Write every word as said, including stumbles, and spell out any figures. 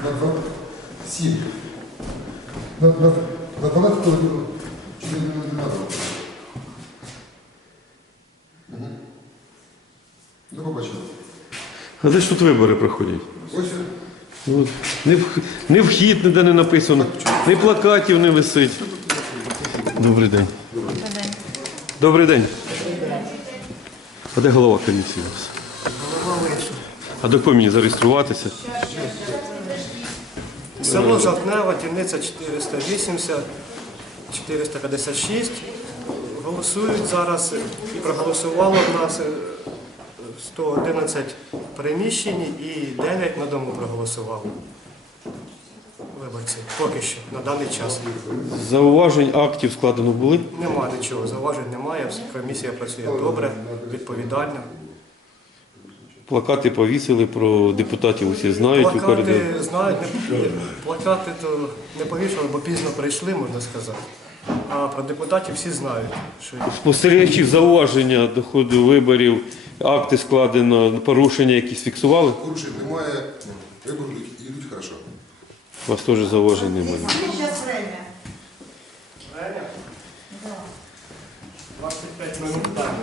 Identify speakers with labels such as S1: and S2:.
S1: на два, сім. На, на, на дванадцять годину чотири минути назад. Угу. До побачення.
S2: А де ж тут вибори проходять?
S1: Ось.
S2: От. Не, в, не вхід ніде не написано, ні плакатів не висить. Добрий день. Добрий день. А де голова комісії у вас? А до кого мені зареєструватися?
S3: Село Жовтнева, дільниця чотириста вісімдесят, чотириста п'ятдесят шість. Голосують зараз і проголосувало в нас сто одинадцять приміщень і дев'ять на дому проголосувало. Виборці, поки що, на даний час.
S2: Зауважень актів складено були?
S3: Нема нічого, зауважень немає, комісія працює добре, відповідально.
S2: Плакати повісили про депутатів, усі знають у коридорі.
S3: Плакати знають, не, плакати то не повішали, бо пізно прийшли, можна сказати. А про депутатів всі знають, що
S2: Спостерігачів зауваження до ходу виборів, акти складено, порушення якісь фіксували?
S1: Порушень немає, вибори йдуть хорошо.
S2: У вас теж зауважень немає.
S4: Сейчас время.
S3: двадцять п'ять минут.